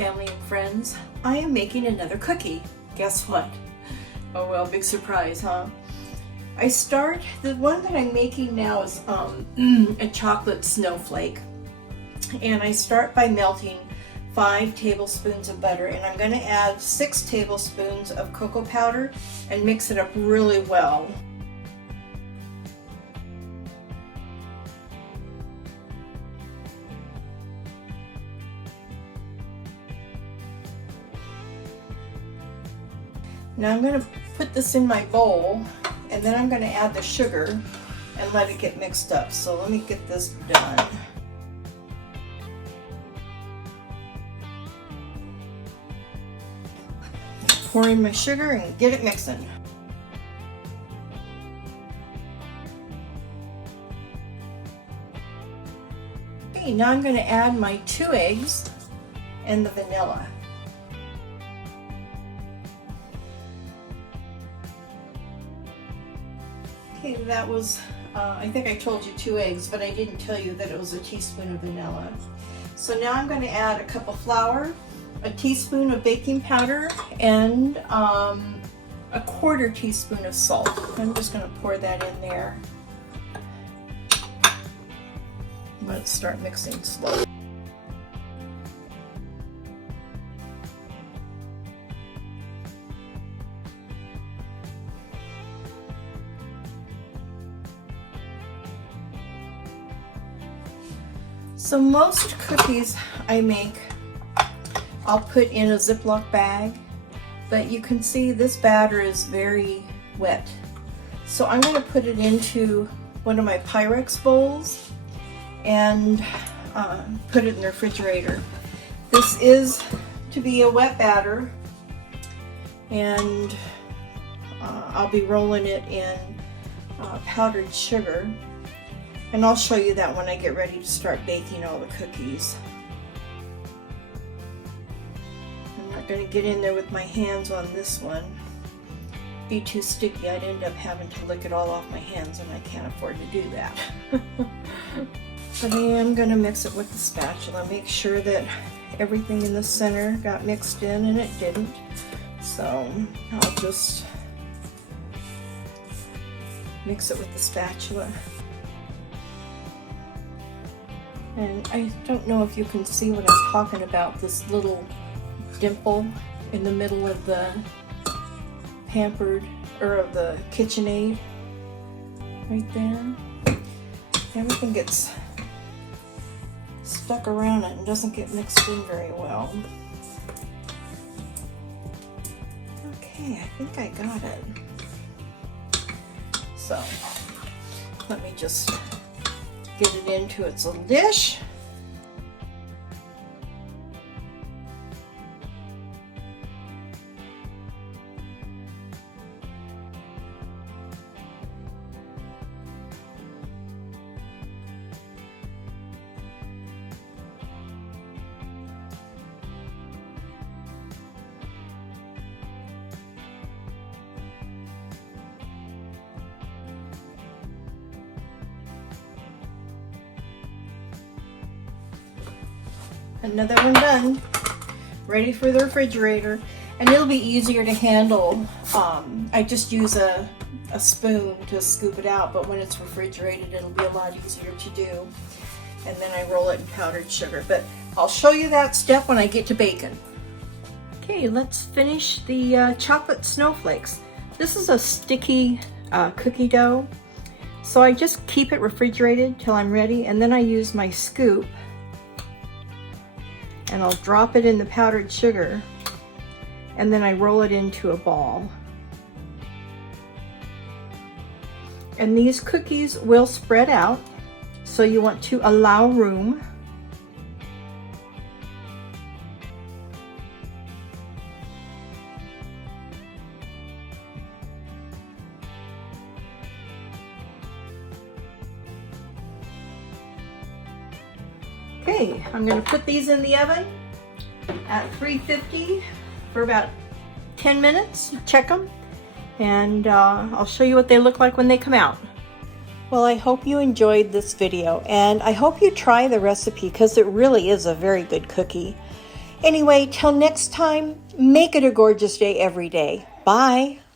family and friends. I am making another cookie. Guess what? Oh well, big surprise, huh? The one that I'm making now is a chocolate snowflake. And I start by melting 5 tablespoons of butter, and I'm going to add 6 tablespoons of cocoa powder and mix it up really well. Now I'm going to put this in my bowl, and then I'm going to add the sugar and let it get mixed up. So let me get this done. Pour in my sugar and get it mixing. Okay, now I'm going to add my 2 eggs and the vanilla. Okay, that was, I think I told you 2 eggs, but I didn't tell you that it was a teaspoon of vanilla. So now I'm going to add a cup of flour, a teaspoon of baking powder, and a 1/4 teaspoon of salt. I'm just going to pour that in there. Let's start mixing slowly. So most cookies I make, I'll put in a Ziploc bag, but you can see this batter is very wet. So I'm going to put it into one of my Pyrex bowls and put it in the refrigerator. This is to be a wet batter, and I'll be rolling it in powdered sugar. And I'll show you that when I get ready to start baking all the cookies. I'm not going to get in there with my hands on this one. Be too sticky. I'd end up having to lick it all off my hands, and I can't afford to do that. But I am going to mix it with the spatula. Make sure that everything in the center got mixed in, and it didn't. So I'll just mix it with the spatula. And I don't know if you can see what I'm talking about, this little dimple in the middle of the of the KitchenAid, right there. Everything gets stuck around it and doesn't get mixed in very well. Okay, I think I got it. So, let me just get it into its little dish. Another one done, ready for the refrigerator, and it'll be easier to handle. I just use a spoon to scoop it out, but when it's refrigerated it'll be a lot easier to do. And then I roll it in powdered sugar, but I'll show you that step when I get to baking. Okay, let's finish the chocolate snowflakes. This is a sticky cookie dough, so I just keep it refrigerated till I'm ready, and then I use my scoop and I'll drop it in the powdered sugar, and then I roll it into a ball. And these cookies will spread out, so you want to allow room. Okay, I'm going to put these in the oven at 350 for about 10 minutes. Check them, and I'll show you what they look like when they come out. Well, I hope you enjoyed this video, and I hope you try the recipe because it really is a very good cookie. Anyway, till next time, make it a gorgeous day every day. Bye.